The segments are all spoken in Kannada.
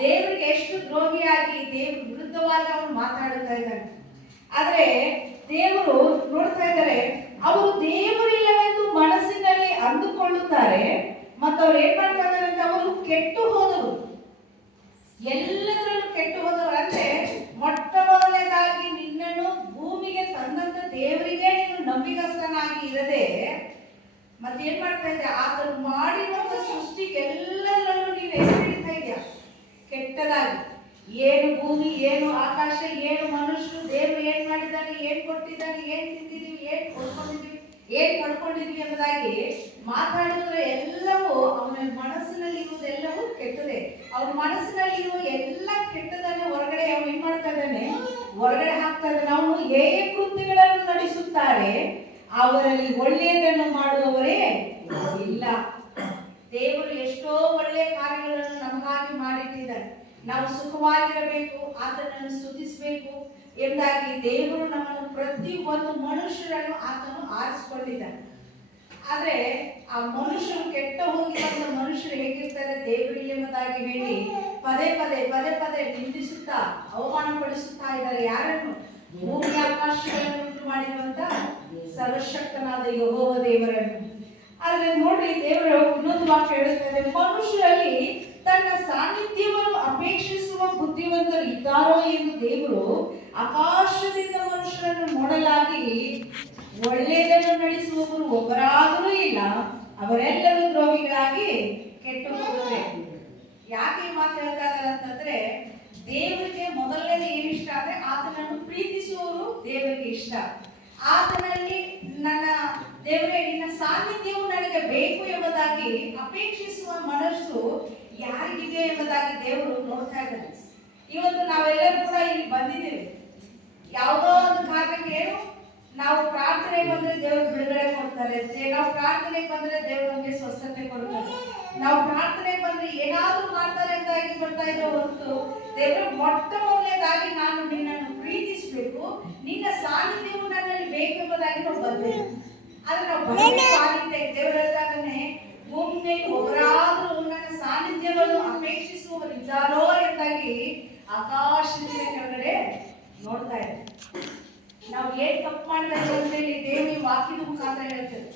ದೇವರಿಗೆ ಎಷ್ಟು ದ್ರೋಹಿಯಾಗಿ ದೇವ್ರ ವಿರುದ್ಧವಾಗಿ ಅವನು ಮಾತಾಡುತ್ತಾ ಇದ್ದಾನೆ. ಆದ್ರೆ ದೇವರು ನೋಡ್ತಾ ಇದ್ದಾರೆ, ಅವರು ದೇವರಿಲ್ಲವೆಂದು ಮನಸ್ಸಿನಲ್ಲಿ ಅಂದುಕೊಳ್ಳುತ್ತಾರೆ ಮತ್ತು ಅವ್ರು ಏನ್ ಮಾಡ್ತಾ ಇದ್ದಾರೆ ಅಂತ, ಅವರು ಕೆಟ್ಟು ಹೋದರು, ಎಲ್ಲದರಲ್ಲೂ ಕೆಟ್ಟು ಹೋದವರು. ಅಂದ್ರೆ ಮೊಟ್ಟ ಮೊದಲನೇದಾಗಿ ನಿನ್ನನ್ನು ಭೂಮಿಗೆ ತಂದಂತ ದೇವರಿಗೆ ನೀನು ನಂಬಿಗಸ್ತನಾಗಿ ಇರದೆ ಮತ್ತೇನ್ ಮಾಡ್ತಾ ಇದ್ದೆ, ಆತನು ಮಾಡಿರುವಂತ ಸೃಷ್ಟಿಗೆ ಎಲ್ಲದರಲ್ಲೂ ನೀನು ಹೆಸರಿಡ್ತಾ ಇದೆಯಾ ಕೆಟ್ಟದಾಗಿ. ಏನು ಭೂಮಿ, ಏನು ಆಕಾಶ, ಏನು ಮನುಷ್ಯರು, ದೇವರು ಏನ್ ಮಾಡಿದ್ದಾನೆ, ಏನ್ ಕೊಟ್ಟಿದ್ದಾನೆ, ಏನ್ ತಿಂದಿದೀವಿ, ಏನ್ ಕೊಡ್ಕೊಂಡಿದೀವಿ, ಏನ್ ಪಡ್ಕೊಂಡಿದ್ವಿ ಎಂಬುದಾಗಿ ಮಾತಾಡಿದ್ರೆ ಎಲ್ಲವೂ ಅವನ ಮನಸ್ಸಿನಲ್ಲಿ ಇರುವುದೆಲ್ಲವೂ ಕೆಟ್ಟದೆ. ಅವನ ಮನಸ್ಸಿನಲ್ಲಿ ಇರುವ ಎಲ್ಲ ಕೆಟ್ಟದನ್ನ ಹೊರಗಡೆ ಅವನು ಏನ್ ಮಾಡ್ತಾ ಇದ್ದಾನೆ, ಹೊರಗಡೆ ಹಾಕ್ತಾ ಇದ್ದಾನೆ. ಅವನು ಹೇಯ ಕೃತ್ಯಗಳನ್ನು ನಡೆಸುತ್ತಾರೆ, ಅವರಲ್ಲಿ ಒಳ್ಳೆಯದನ್ನು ಮಾಡುವವರೇ ಇಲ್ಲ. ದೇವರು ಎಷ್ಟೋ ಒಳ್ಳೆಯ ಕಾರ್ಯಗಳನ್ನು ನಮಗಾಗಿ ಮಾಡಿಟ್ಟಿದ್ದಾರೆ. ನಾವು ಸುಖವಾಗಿರಬೇಕು, ಆತನನ್ನು ಸ್ತುತಿಸಬೇಕು ಎಂಬುದಾಗಿ ದೇವರು ನಮ್ಮನ್ನು ಪ್ರತಿ ಒಂದು ಮನುಷ್ಯರನ್ನು ಆತನು ಆರಿಸಿಕೊಂಡಿದ್ದಾನೆ. ಆದ್ರೆ ಆ ಮನುಷ್ಯರು ಕೆಟ್ಟ ಹೋಗಿರುವಂತ ಮನುಷ್ಯರು ಹೇಗಿರ್ತಾರೆ, ದೇವರಿಗೆ ಎಂಬುದಾಗಿ ಹೇಳಿ ಪದೇ ಪದೇ ಪದೇ ಪದೇ ನಿಂದಿಸುತ್ತಾ ಅವಮಾನ ಪಡಿಸುತ್ತಾ ಇದ್ದಾರೆ. ಯಾರನ್ನು? ಭೂಮಿ ಆಕಾಶಗಳನ್ನು ಉಂಟು ಮಾಡಿರುವಂತ ಸರ್ವಶಕ್ತನಾದ ಯೆಹೋವ ದೇವರನ್ನು. ಆದ್ರೆ ನೋಡ್ರಿ, ದೇವರು ಇನ್ನೊಂದು ವಾಕ್ಯ ಹೇಳುತ್ತಾರೆ, ಮನುಷ್ಯರಲ್ಲಿ ತನ್ನ ಸಾನ್ನಿಧ್ಯವನ್ನು ಅಪೇಕ್ಷಿಸುವ ಬುದ್ಧಿವಂತರು ಇದ್ದಾರೋ ಎಂದು ದೇವರು ಆಕಾಶದಿಂದ ಮನುಷ್ಯರನ್ನು ನೋಡಲಾಗಿ ಒಳ್ಳೆಯದನ್ನು ನಡೆಸುವವರು ಒಬ್ಬರಾದರೂ ಇಲ್ಲ, ಅವರೆಲ್ಲರೂ ದ್ರೋಹಿಗಳಾಗಿ ಕೆಟ್ಟು ಹೋಗುತ್ತಾರೆ. ಯಾಕೆ ಈ ಮಾತು ಹೇಳ್ತಾ ಇದ್ದಾರೆ ಅಂತಂದ್ರೆ, ದೇವರಿಗೆ ಮೊದಲನೇದು ಏನು ಇಷ್ಟ ಅಂದ್ರೆ ಆತನನ್ನು ಪ್ರೀತಿಸುವವರು ದೇವರಿಗೆ ಇಷ್ಟ. ಆತನಲ್ಲಿ ನನ್ನ ದೇವರೇ ನಿನ್ನ ಸಾನ್ನಿಧ್ಯವು ನನಗೆ ಬೇಕು ಎಂಬುದಾಗಿ ಅಪೇಕ್ಷಿಸುವ ಮನಸ್ಸು ಯಾರಿಗಿದೆ ಎಂಬುದಾಗಿ ದೇವರು ನೋಡ್ತಾ ಇದ್ದಾರೆ. ಇವತ್ತು ನಾವೆಲ್ಲರೂ ಕೂಡ ಇಲ್ಲಿ ಬಂದಿದ್ದೇವೆ, ಯಾವುದೋ ಒಂದು ಕಾರಣಕ್ಕೆ ನಾವು ಪ್ರಾರ್ಥನೆ ಬಂದ್ರೆ ದೇವರು ಬಿಡುಗಡೆ ಕೊಡ್ತಾರೆ, ನಾವು ಪ್ರಾರ್ಥನೆ ಬಂದ್ರೆ ದೇವರು ನಮಗೆ ಸ್ವಸ್ಥತೆ ಕೊಡ್ತಾರೆ, ನಾವು ಪ್ರಾರ್ಥನೆ ಬಂದ್ರೆ ಏನಾದ್ರೂ ಮಾಡ್ತಾರೆ ಅಂತ ಬರ್ತಾ ಇರೋ ಹೊರತು ದೇವರು ಮೊಟ್ಟ ಮೊದಲನೇದಾಗಿ ನಾನು ನಿನ್ನನ್ನು ಪ್ರೀತಿಸಬೇಕು, ನಿನ್ನ ಸಾನ್ನಿಧ್ಯವು ನನ್ನಲ್ಲಿ ಬೇಕು ಎಂಬುದಾಗಿ ನಾವು ಬಂದೇವೆ. ಆದ್ರೆ ನಾವು ಸಾನ್ನಿಧ್ಯ ದೇವರು ಹೇಳ್ತಾನೆ, ಭೂಮಿ ಮೇಲೆ ಒಬ್ಬರಾದ್ರೂ ನನ್ನ ಸಾನ್ನಿಧ್ಯವನ್ನು ಅಪೇಕ್ಷಿಸುವವರಿದ್ದಾರೋ ಎಂದಾಗಿ ಆಕಾಶದಿಂದ ಕೆಳಗಡೆ ನೋಡ್ತಾ ಇದ್ದಾರೆ. ನಾವು ಏನ್ ತಪ್ಪು ಮಾಡ್ತಾ ಇದ್ದೀವಿ ದೇವರ ವಾಕ್ಯದ ಮುಖಾಂತರ ಹೇಳ್ತೇವೆ.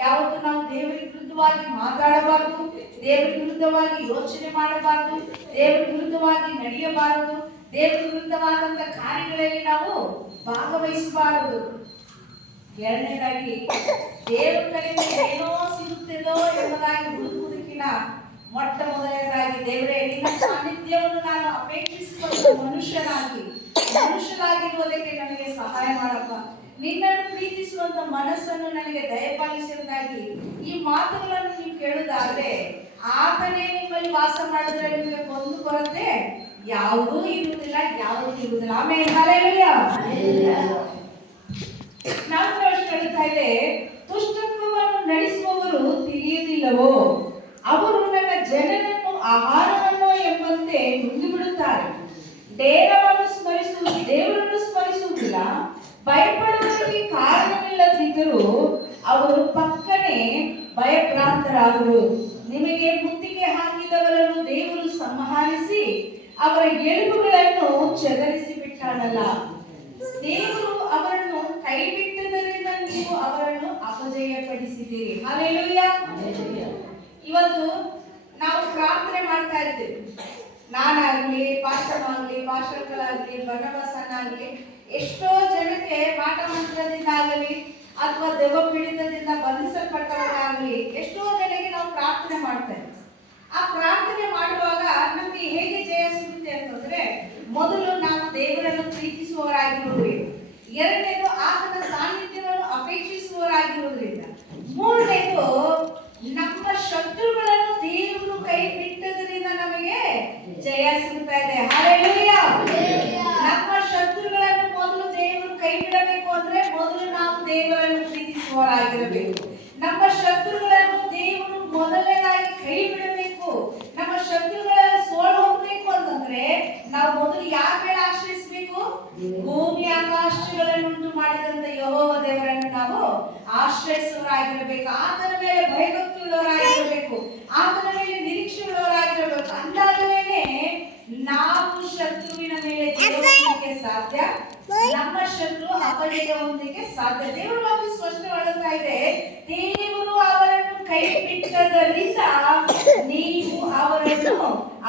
ಯಾವತ್ತು ನಾವು ದೇವರ ವಿರುದ್ಧವಾಗಿ ಮಾತಾಡಬಾರದು, ದೇವರ ವಿರುದ್ಧವಾಗಿ ಯೋಚನೆ ಮಾಡಬಾರದು, ದೇವರ ವಿರುದ್ಧವಾಗಿ ನಡೆಯಬಾರದು, ದೇವರ ವಿರುದ್ಧವಾದಂತ ಕಾರ್ಯಗಳಲ್ಲಿ ನಾವು ಭಾಗವಹಿಸಬಾರದು. ಎರಡನೇದಾಗಿ ದೇವರ ಕಡೆಯಿಂದ ಏನೋ ಸಿಗುತ್ತದೋ ಎಂಬುದಾಗಿ ಹುಡುಕುವುದಕ್ಕಿಂತ ಮೊಟ್ಟ ಮೊದಲನೇದಾಗಿ ದೇವರೇ ನಿನ್ನ ಸಾನ್ನಿಧ್ಯವನ್ನು ನಾನು ಅಪೇಕ್ಷಿಸುವಂತ ಮನುಷ್ಯರಾಗಿರುವುದಕ್ಕೆ ನನಗೆ ಸಹಾಯ ಮಾಡಪ್ಪ, ನಿನ್ನನ್ನು ಪ್ರೀತಿಸುವಂತ ಮನಸ್ಸನ್ನು ನನಗೆ ದಯಪಾಲಿಸುವುದಾಗಿ ಈ ಮಾತುಗಳನ್ನು ನೀವು ಕೇಳುವುದಾದ್ರೆ ಆತನೇ ನಿಮ್ಮಲ್ಲಿ ವಾಸ ಮಾಡಿದ್ರೆ ನಿಮಗೆ ಒಂದು ಕೊರತೆ ಯಾವುದೂ ಇರುವುದಿಲ್ಲ, ಯಾವುದೂ ಇರುವುದಿಲ್ಲ. ಆಮೇಲೆ ಹಲ್ಲೆಲೂಯಾ. ನಾವು ಹೇಳ್ತಾ ಇದೆ, ದುಷ್ಟತ್ವವನ್ನು ನಡೆಸುವವರು ತಿಳಿಯುವುದಿಲ್ಲವೋ, ಅವರು ನನ್ನ ಜನರನ್ನು ಆಹಾರವನ್ನು ಎಂಬಂತೆ ನುಂಗಿ ಬಿಡುತ್ತಾರೆ. ದೇವರನ್ನು ಸ್ಮರಿಸುವುದಿಲ್ಲ, ಭಯಪಡುವುದಕ್ಕೆ ಕಾರಣವಿಲ್ಲದಿದ್ದರೂ ಅವರು ಪಕ್ಕನೆ ಭಯಭ್ರಾಂತರಾದರು. ನಿಮಗೆ ಮುತ್ತಿಗೆ ಹಾಕಿದವರನ್ನು ದೇವರು ಸಂಹರಿಸಿ ಅವರ ಎಲುಬುಗಳನ್ನು ಚದರಿಸಿ ಬಿಟ್ಟಾನಲ್ಲ. ದೇವರು ಅವರನ್ನು ಕೈ ಬಿಟ್ಟದರಿಂದ ನೀವು ಅವರನ್ನು ಅಪಜಯಪಡಿಸಿದ್ದೀರಿ. ಹಲ್ಲೆಲೂಯಾ. ಇವತ್ತು ನಾವು ಪ್ರಾರ್ಥನೆ ಮಾಡ್ತಾ ಇರ್ತೇವೆ, ನಾನಾಗ್ಲಿ, ಪಾಸ್ಟರ್ಗಳಾಗ್ಲಿ, ಬನವಾಸನಾಗ್ಲಿ, ಎಷ್ಟೋ ಜನಕ್ಕೆ ಮಾಟ ಮಂತ್ರದಿಂದ ಆಗಲಿ ಅಥವಾ ದೆವ್ವ ಪೀಡಿತದಿಂದ ಬಂಧಿಸಲ್ಪಟ್ಟವರಾಗಲಿ ಎಷ್ಟೋ ಜನಕ್ಕೆ ನಾವು ಪ್ರಾರ್ಥನೆ ಮಾಡ್ತೇವೆ. ಆ ಪ್ರಾರ್ಥನೆ ಮಾಡುವಾಗ ನಮಗೆ ಹೇಗೆ ಜಯ ಸಿಗುತ್ತೆ ಅಂತಂದ್ರೆ, ಮೊದಲು ನಾವು ದೇವರನ್ನು ಪ್ರೀತಿಸುವವರಾಗಿರುವುದರಿಂದ, ಎರಡನೇದು ಆತನ ಸಾನ್ನಿಧ್ಯವನ್ನು ಅಪೇಕ್ಷಿಸುವವರಾಗಿರುವುದರಿಂದ, ಮೂರನೇದು ನಮ್ಮ ಶತ್ರುಗಳನ್ನು ದೇವರು ಕೈ ಬಿಟ್ಟದರಿಂದ ನಮಗೆ ಜಯ ಸಿಗ್ತಾ ಇದೆ. ಹಲ್ಲೆಲೂಯಾ. ನಮ್ಮ ಶತ್ರುಗಳನ್ನು ಮೊದಲು ದೇವರು ಕೈ ಬಿಡಬೇಕು ಅಂದ್ರೆ ಮೊದಲು ನಾವು ದೇವರನ್ನು ಪ್ರೀತಿಸುವವರಾಗಿರಬೇಕು. ನಮ್ಮ ಶತ್ರುಗಳನ್ನು ದೇವರು ಮೊದಲನೇದಾಗಿ ಕೈ ಬಿಡಬೇಕು. ನಮ್ಮ ಶತ್ರುಗಳನ್ನು ಸೋಲು ಹೋಗ್ಬೇಕು ಅಂತಂದ್ರೆ ನಾವು ಮೊದಲು ಯಾರ ಮೇಲೆ ಆಶ್ರಯಿಸಬೇಕು? ಭೂಮಿ ಆಕಾಶಗಳನ್ನುಂಟು ಮಾಡಿದಂತ ಯೆಹೋವ ದೇವರನ್ನು ನಾವು ಆಶ್ರಯಿಸುವವರಾಗಿರಬೇಕು. ಆತನ ಮೇಲೆ ಭಯಭಕ್ತಿ ಉಳ್ಳವರಾಗಿರಬೇಕು, ಆತನ ಮೇಲೆ ನಿರೀಕ್ಷೆ ಉಳ್ಳವರಾಗಿರಬೇಕು. ಅಂದಾಗಲೇನೆ ನಾವು ಶತ್ರುವಿನ ಮೇಲೆ ಜಯಿಸಲಿಕ್ಕೆ ಸಾಧ್ಯ, ನಮ್ಮ ಶತ್ರು ಅಪಜಯ ಹೊಂದಲಿಕ್ಕೆ ಸಾಧ್ಯ. ದೇವರ ವಾಕ್ಯ ಸ್ಪಷ್ಟವಾಗುತ್ತಾ ಇದೆ, ದೇವರು ಅವರನ್ನು ಕೈ ಬಿಟ್ಟದರಿಂದ ನೀವು ಅವರನ್ನು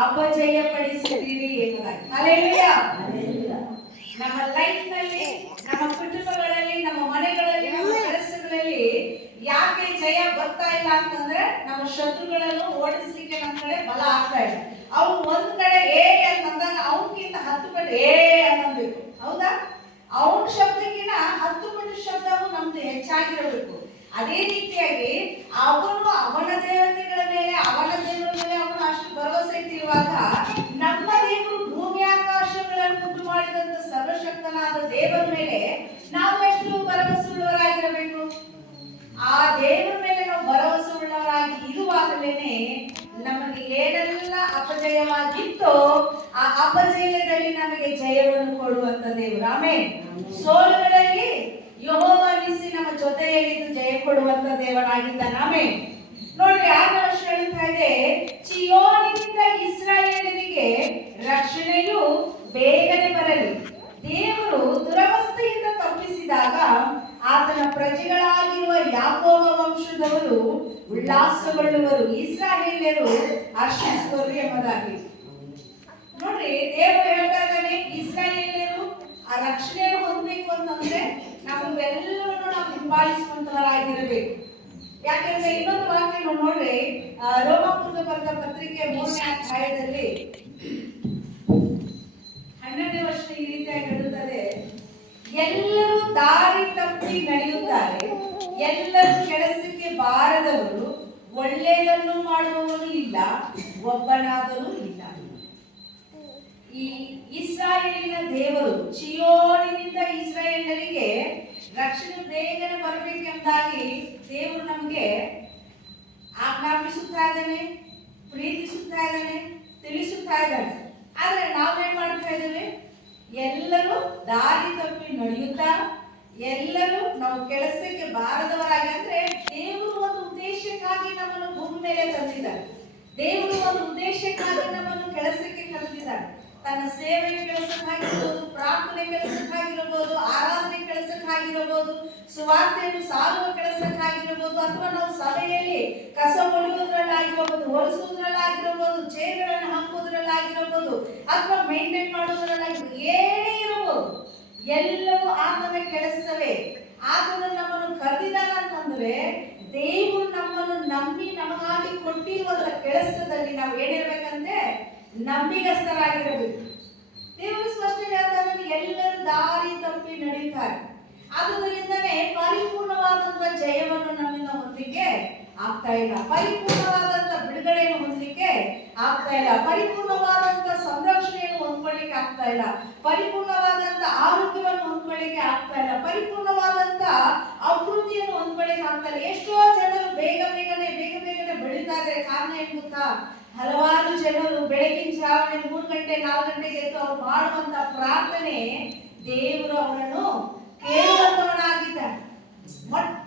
ಅಪಜಯ ಪಡಿಸಿದ್ದೀರಿ ಎಂಬುದಾಗಿ. ಹಲ್ಲೆಲೂಯಾ. ನಮ್ಮ ಲೈಫ್ ನಲ್ಲಿ, ನಮ್ಮ ಕುಟುಂಬಗಳಲ್ಲಿ, ನಮ್ಮ ಮನೆಗಳಲ್ಲಿ, ನಮ್ಮ ಕೆಲಸಗಳಲ್ಲಿ ಯಾಕೆ ಜಯ ಬರ್ತಾ ಇಲ್ಲ ಅಂತಂದ್ರೆ ನಮ್ಮ ಶತ್ರುಗಳನ್ನು ಓಡಿಸ್ಲಿಕ್ಕೆ ನಮ್ಮ ಕಡೆ ಬಲ ಆಗ್ತಾ ಇಲ್ಲ. ಅವ್ನು ಒಂದ್ ಕಡೆ ಏ ಅಂತಂದಾಗ ಅವನಕ್ಕಿಂತ 10 ಪಟ್ಟು ಏ ಅನ್ನಬೇಕು. ಹೌದಾ? ಅವನ ಶಬ್ದಕ್ಕಿಂತ 10 ಪಟ್ಟು ಶಬ್ದವು ನಮ್ದು ಹೆಚ್ಚಾಗಿರಬೇಕು. ಅದೇ ರೀತಿಯಾಗಿ ಅವನು ಅವನ ದೇವತೆಗಳ ಮೇಲೆ, ಅವನ ದೇವರ ಮೇಲೆ ಅವನು ಅಷ್ಟು ಭರವಸೆ ಇಟ್ಟಿರುವಾಗ, ನಮ್ಮ ದೇವರು ಭೂಮಿ ಆಕಾಶಗಳನ್ನು ಉಂಟು ಮಾಡಿದಂತ ಸರ್ವಶಕ್ತನಾದ ದೇವರ ಮೇಲೆ ನಾವು ಎಷ್ಟು ಭರವಸೆ ಉಳ್ಳವರಾಗಿರಬೇಕು. ಆ ದೇವರ ಮೇಲೆ ನಾವು ಭರವಸೆ ಉಳ್ಳವರಾಗಿ ಇರುವಾಗಲೇನೆ ನಮಗೆ ಏನೆಲ್ಲ ಅಪಜಯವಾಗಿತ್ತೋ ಆ ಅಪಜಯದಲ್ಲಿ ನಮಗೆ ಜಯವನ್ನು ಕೊಡುವಂತ ದೇವರು. ಆಮೇಲೆ ಸೋಲುಗಳಲ್ಲಿ ಯೆಹೋವ ನಿಸಿ ನಮ್ಮ ಜೊತೆಯಲ್ಲಿದ್ದು ಜಯ ಕೊಡುವಂತ ದೇವರಾಗಿದ್ದಾನೆ. ಆಮೇಲೆ ನೋಡ್ರಿ, 6ನೇ ವರ್ಷ ಹೇಳ್ತಾ ಇದೆ, ಚಿಯೋನಿನಿಂದ ಇಸ್ರಾಯೇಲರಿಗೆ ರಕ್ಷಣೆಯು ಬೇಗನೆ ಬರಲಿ. ದೇವರು ದುರವಸ್ಥೆಯಿಂದ ತಪ್ಪಿಸಿದಾಗ ಆತನ ಪ್ರಜೆಗಳಾಗಿರುವ ಯಾಕೋಬ ವಂಶದವರು ಉಲ್ಲಾಸಗೊಳ್ಳುವರು, ಇಸ್ರಾಯೇಲ್ಯರು ಹರ್ಷಿಸುವರು ಎಂಬುದಾಗಿ. ನೋಡ್ರಿ, ದೇವರು ಹೇಳ್ತಾ ಇದ್ದಾನೆ, ಇಸ್ರಾಯೇಲ್ಯರು ಆ ರಕ್ಷಣೆಯನ್ನು ಹೊಂದಬೇಕು ಅಂತಂದ್ರೆ ನಾವೆಲ್ಲರೂ ನಾವು ಹಿಂಬಾಲಿಸುವಂತವರಾಗಿರಬೇಕು. ಯಾಕಂದ್ರೆ ಇನ್ನೊಂದು ವಾಕ್ಯ ನೋಡ್ರಿ, ರೋಮಾಪುರದ ಬರೆದ ಪತ್ರಿಕೆ 3ನೇ ಅಧ್ಯಾಯದಲ್ಲಿ 12ನೇ ವರ್ಷ ಈ ರೀತಿಯಾಗಿ ಹೇಳುತ್ತದೆ, ಎಲ್ಲರೂ ದಾರಿ ತಪ್ಪಿ ನಡೆಯುತ್ತಾರೆ, ಎಲ್ಲರೂ ಕೆಲಸಕ್ಕೆ ಬಾರದವರು, ಒಳ್ಳೆಯದನ್ನು ಮಾಡುವವನು ಇಲ್ಲ, ಒಬ್ಬನಾದರೂ ಇಲ್ಲ. ಈ ಇಸ್ರಾಯೇಲಿನ ದೇವರು ಚಿಯೋನಿನಿಂದ ಇಸ್ರಾಯೇಲರಿಗೆ ರಕ್ಷಣೆ ಬೇಗನೆ ಬರಬೇಕೆಂಬುದಾಗಿ ದೇವರು ನಮಗೆ ಆಜ್ಞಾಪಿಸುತ್ತಾ ಇದ್ದಾನೆ, ಪ್ರೀತಿಸುತ್ತಾ ಇದ್ದಾನೆ, ತಿಳಿಸುತ್ತಾ ಇದ್ದಾನೆ. ಆದ್ರೆ ನಾವೇನ್ ಮಾಡ್ತಾ ಇದ್ದೇವೆ? ಎಲ್ಲರೂ ದಾರಿ ತಪ್ಪಿ ನಡೆಯುತ್ತಾ, ಎಲ್ಲರೂ ನಾವು ಕೆಲಸಕ್ಕೆ ಬಾರದವರಾಗಿ, ಅಂದ್ರೆ ದೇವರು ಒಂದು ಉದ್ದೇಶಕ್ಕಾಗಿ ನಮ್ಮನ್ನು ಭೂಮಿ ಮೇಲೆ ತಂದಿದ್ದಾರೆ. ದೇವರು ಒಂದು ಉದ್ದೇಶಕ್ಕಾಗಿ ನಮ್ಮನ್ನು ಕೆಲಸಕ್ಕೆ ಕರೆದಿದ್ದಾರೆ. ತನ್ನ ಸೇವೆಯ ಕೆಲಸಕ್ಕಾಗಿರಬಹುದು, ಪ್ರಾರ್ಥನೆ ಕೆಲಸಕ್ಕಾಗಿರಬಹುದು, ಆರಾಧನೆ ಕೆಲಸಕ್ಕಾಗಿರಬಹುದು, ಸುವಾರ್ತೆಯನ್ನು ಸಾರುವ ಕೆಲಸಕ್ಕಾಗಿರಬಹುದು, ಅಥವಾ ನಾವು ಸಭೆಯಲ್ಲಿ ಕಸ ಹೊಡೆಯುವುದರಲ್ಲಾಗಿರಬಹುದು, ಒರೆಸುವುದರಲ್ಲಾಗಿರಬಹುದು, ಚೇರ್ಗಳನ್ನು ಹಾಕುವುದರಲ್ಲಾಗಿರಬಹುದು, ಅಥವಾ ಮೇಂಟೈನ್ ಮಾಡುವುದರಲ್ಲಾಗಿರಬಹುದು, ಏನೇ ಇರಬಹುದು, ಎಲ್ಲವೂ ಆತನ ಕೆಲಸವೇ. ಆತನ ನಮ್ಮನ್ನು ಕರೆದಿದ್ದಾನೆ ಅಂತಂದ್ರೆ ದೇವರು ನಮ್ಮನ್ನು ನಂಬಿ ನಮಗಾಗಿ ಕೊಟ್ಟಿರುವಂತ ಕೆಲಸದಲ್ಲಿ ನಾವು ಏನಿರ್ಬೇಕಂತೆ? ನಂಬಿಗಸ್ತರಾಗಿರಬೇಕು. ದೇವರು ಸ್ಪಷ್ಟ ಹೇಳ್ತಾರೆ, ಎಲ್ಲರೂ ದಾರಿ ತಪ್ಪಿ ನಡೀತಾರೆ. ಆದುದರಿಂದನೇ ಪರಿಪೂರ್ಣವಾದಂತ ಜಯವನ್ನು ನಮ್ಮಿಂದ ಹೊಂದಲಿಕ್ಕೆ ಆಗ್ತಾ ಇಲ್ಲ, ಪರಿಪೂರ್ಣವಾದಂತ ಬಿಡುಗಡೆಯನ್ನು ಹೊಂದಲಿಕ್ಕೆ ಆಗ್ತಾ ಇಲ್ಲ, ಪರಿಪೂರ್ಣವಾದಂತ ಸಂರಕ್ಷಣೆಯನ್ನು ಹೊಂದ್ಕೊಳ್ಳಿಕ್ಕೆ ಆಗ್ತಾ ಇಲ್ಲ, ಪರಿಪೂರ್ಣವಾದಂತ ಆರೋಗ್ಯವನ್ನು ಹೊಂದ್ಕೊಳ್ಳಿಕ್ಕೆ ಆಗ್ತಾ ಇಲ್ಲ, ಪರಿಪೂರ್ಣವಾದಂತ ಅಭಿವೃದ್ಧಿಯನ್ನು ಹೊಂದ್ಕೊಳ್ಳಿಕ್ಕೆ ಆಗ್ತಾ ಇಲ್ಲ. ಎಷ್ಟೋ ಜನರು ಬೇಗ ಬೇಗನೆ ಬೆಳೀತಾ ಇದ್ದಾರೆ. ಕಾರಣ ಏನ್ ಗೊತ್ತಾ? ಹಲವಾರು ಜನರು ಬೆಳಗಿನ ಜಾವನೆ 3 ಗಂಟೆ 4 ಗಂಟೆಗೆ ಎದ್ದು ಅವ್ರು ಮಾಡುವಂತ ಪ್ರಾರ್ಥನೆ ದೇವರು ಅವರನ್ನು ಕೇಳುವಂತವನಾಗಿದ್ದಾನೆ. ಮೊಟ್ಟ